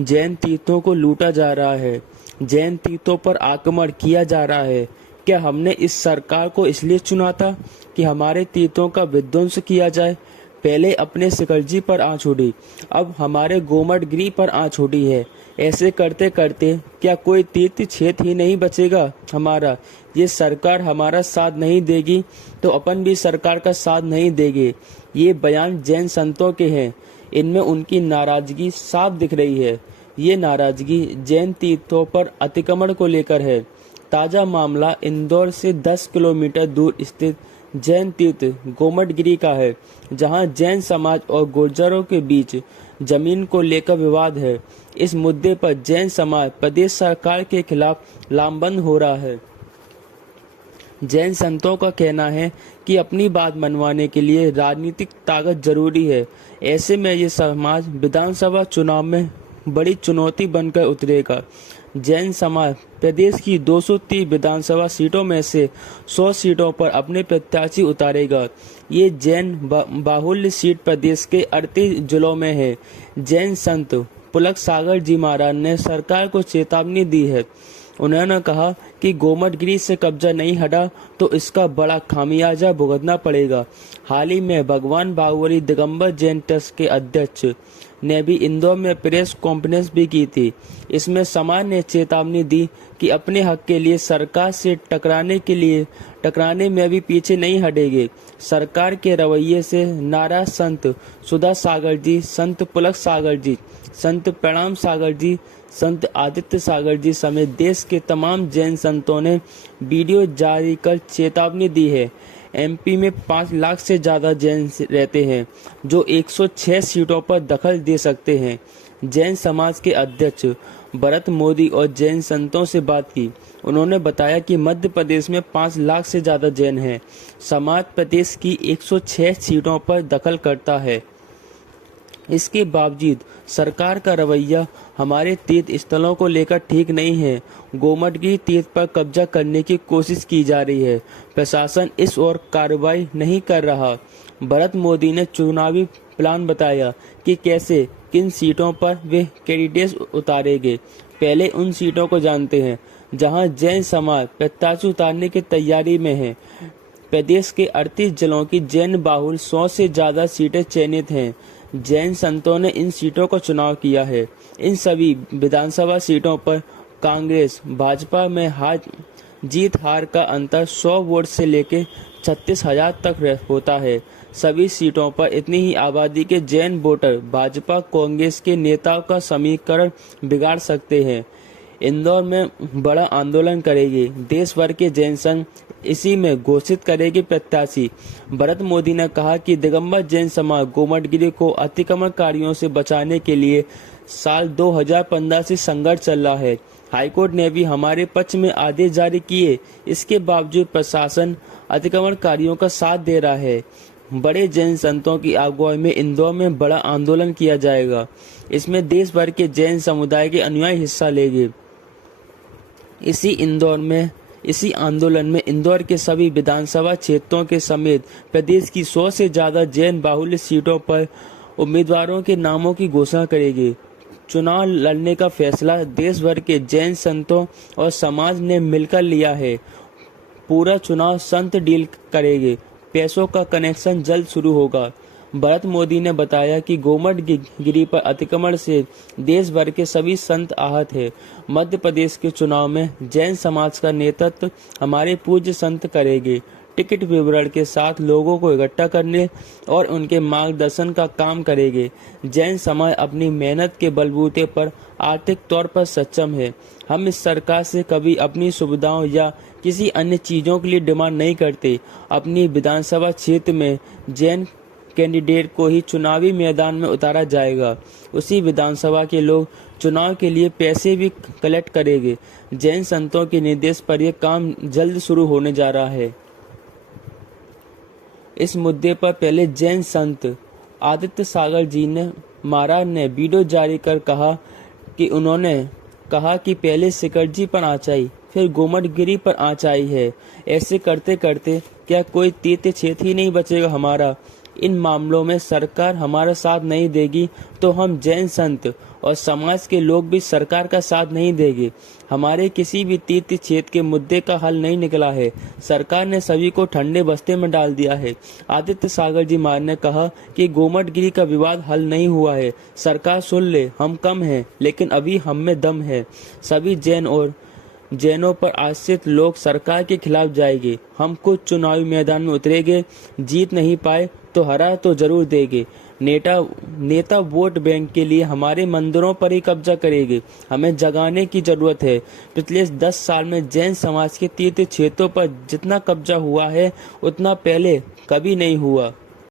जैन तीर्थों को लूटा जा रहा है, जैन तीर्थों पर आक्रमण किया जा रहा है। क्या हमने इस सरकार को इसलिए चुना था कि हमारे तीर्थों का विध्वंस किया जाए? पहले अपने शिखरजी पर आँच उड़ी, अब हमारे गोमटगिरी पर आँच उड़ी है। ऐसे करते करते क्या कोई तीर्थ क्षेत्र ही नहीं बचेगा हमारा? ये सरकार हमारा साथ नहीं देगी तो अपन भी सरकार का साथ नहीं देंगे। ये बयान जैन संतों के हैं, इनमें उनकी नाराजगी साफ दिख रही है। ये नाराजगी जैन तीर्थों पर अतिक्रमण को लेकर है। ताजा मामला इंदौर से 10 किलोमीटर दूर स्थित जैन तीर्थ गोमटगिरी का है, जहां जैन समाज और गुर्जरों के बीच जमीन को लेकर विवाद है। इस मुद्दे पर जैन समाज प्रदेश सरकार के खिलाफ लामबंद हो रहा है। जैन संतों का कहना है कि अपनी बात मनवाने के लिए राजनीतिक ताकत जरूरी है। ऐसे में ये समाज विधानसभा चुनाव में बड़ी चुनौती बनकर उतरेगा। जैन समाज प्रदेश की 230 विधानसभा सीटों में से 100 सीटों पर अपने प्रत्याशी उतारेगा। ये जैन बाहुल्य सीट प्रदेश के 38 जिलों में है। जैन संत पुलक सागर जी महाराज ने सरकार को चेतावनी दी है। उन्होंने कहा कि गोमटगिरी से कब्जा नहीं हटा तो इसका बड़ा खामियाजा भुगतना पड़ेगा। हाल ही में भगवान बाहुबली दिगंबर जैन ट्रस्ट के अध्यक्ष ने भी इंदौर में प्रेस कॉन्फ्रेंस भी की थी। इसमें समाज ने चेतावनी दी कि अपने हक के लिए सरकार से टकराने में भी पीछे नहीं हटेंगे। सरकार के रवैये से नाराज संत सुधा सागर जी, संत पुलक सागर जी, संत प्रणाम सागर जी, संत आदित्य सागर जी समेत देश के तमाम जैन संतों ने वीडियो जारी कर चेतावनी दी है। एमपी में 5 लाख से ज्यादा जैन रहते हैं, जो 106 सीटों पर दखल दे सकते हैं। जैन समाज के अध्यक्ष भरत मोदी और जैन संतों से बात की। उन्होंने बताया कि मध्य प्रदेश में 5 लाख से ज्यादा जैन हैं। समाज प्रदेश की 106 सीटों पर दखल करता है। इसके बावजूद सरकार का रवैया हमारे तीर्थ स्थलों को लेकर ठीक नहीं है। गोमटगिरी तीर्थ पर कब्जा करने की कोशिश की जा रही है। प्रशासन इस ओर कार्रवाई नहीं कर रहा। भरत मोदी ने चुनावी प्लान बताया कि कैसे किन सीटों पर वे कैंडिडेट्स उतारेंगे। पहले उन सीटों को जानते हैं जहां जैन समाज प्रत्याशी उतारने की तैयारी में है। प्रदेश के 38 जिलों की जैन बाहुल 100 से ज्यादा सीटें चयनित हैं। जैन संतों ने इन सीटों का चुनाव किया है। इन सभी विधानसभा सीटों पर कांग्रेस भाजपा में जीत हार का अंतर 100 वोट से लेकर 36,000 तक होता है। सभी सीटों पर इतनी ही आबादी के जैन वोटर भाजपा कांग्रेस के नेताओं का समीकरण बिगाड़ सकते हैं। इंदौर में बड़ा आंदोलन करेगी। देश भर के जैन संघ इसी में घोषित करेगी प्रत्याशी। भरत मोदी ने कहा कि दिगंबर जैन समाज गोमटगिरी को अतिक्रमणकारियों से बचाने के लिए साल 2015 से संघर्ष चल रहा है। हाईकोर्ट ने भी हमारे पक्ष में आदेश जारी किए। इसके बावजूद प्रशासन अतिक्रमणकारियों का साथ दे रहा है। बड़े जैन संतों की अगुवाई में इंदौर में बड़ा आंदोलन किया जाएगा। इसमें देश भर के जैन समुदाय के अनुयायी हिस्सा लेंगे। इसी आंदोलन में इंदौर के सभी विधानसभा क्षेत्रों के समेत प्रदेश की 100 से ज्यादा जैन बाहुल्य सीटों पर उम्मीदवारों के नामों की घोषणा करेगी। चुनाव लड़ने का फैसला देश भर के जैन संतों और समाज ने मिलकर लिया है। पूरा चुनाव संत डील करेंगे। पैसों का कनेक्शन जल्द शुरू होगा। भरत मोदी ने बताया कि गोमटगिरी पर अतिक्रमण से देश भर के सभी संत आहत हैं। मध्य प्रदेश के चुनाव में जैन समाज का नेतृत्व हमारे पूज्य संत करेंगे। टिकट विवरण के साथ लोगों को इकट्ठा करने और उनके मार्गदर्शन का काम करेंगे। जैन समाज अपनी मेहनत के बलबूते पर आर्थिक तौर पर सक्षम है। हम इस सरकार से कभी अपनी सुविधाओं या किसी अन्य चीजों के लिए डिमांड नहीं करते। अपनी विधानसभा क्षेत्र में जैन कैंडिडेट को ही चुनावी मैदान में उतारा जाएगा। उसी विधानसभा के लोग चुनाव के लिए पैसे भी कलेक्ट करेंगे। जैन संतों के निर्देश पर यह काम जल्द शुरू होने जा रहा है। इस मुद्दे पर पहले जैन संत आदित्य सागर जी महाराज ने वीडियो जारी कर कहा कि उन्होंने कहा कि पहले शिखरजी पर आँच आई, फिर गोमटगिरी पर आँच आई है। ऐसे करते करते क्या कोई तीर्थ क्षेत्र ही नहीं बचेगा हमारा? इन मामलों में सरकार हमारा साथ नहीं देगी तो हम जैन संत और समाज के लोग भी सरकार का साथ नहीं देंगे। हमारे किसी भी तीर्थ क्षेत्र के मुद्दे का हल नहीं निकला है। सरकार ने सभी को ठंडे बस्ते में डाल दिया है। आदित्य सागर जी मान ने कहा कि गोमटगिरी का विवाद हल नहीं हुआ है। सरकार सुन ले, हम कम हैं लेकिन अभी हम में दम है। सभी जैनों पर आश्रित लोग सरकार के खिलाफ जाएंगे। हम कुछ चुनावी मैदान में उतरेंगे, जीत नहीं पाए तो हरा तो जरूर देंगे। नेता वोट बैंक के लिए हमारे मंदिरों पर ही कब्जा करेंगे। हमें जगाने की जरूरत है। पिछले 10 साल में जैन समाज के तीर्थ क्षेत्रों पर जितना कब्जा हुआ है उतना पहले कभी नहीं हुआ।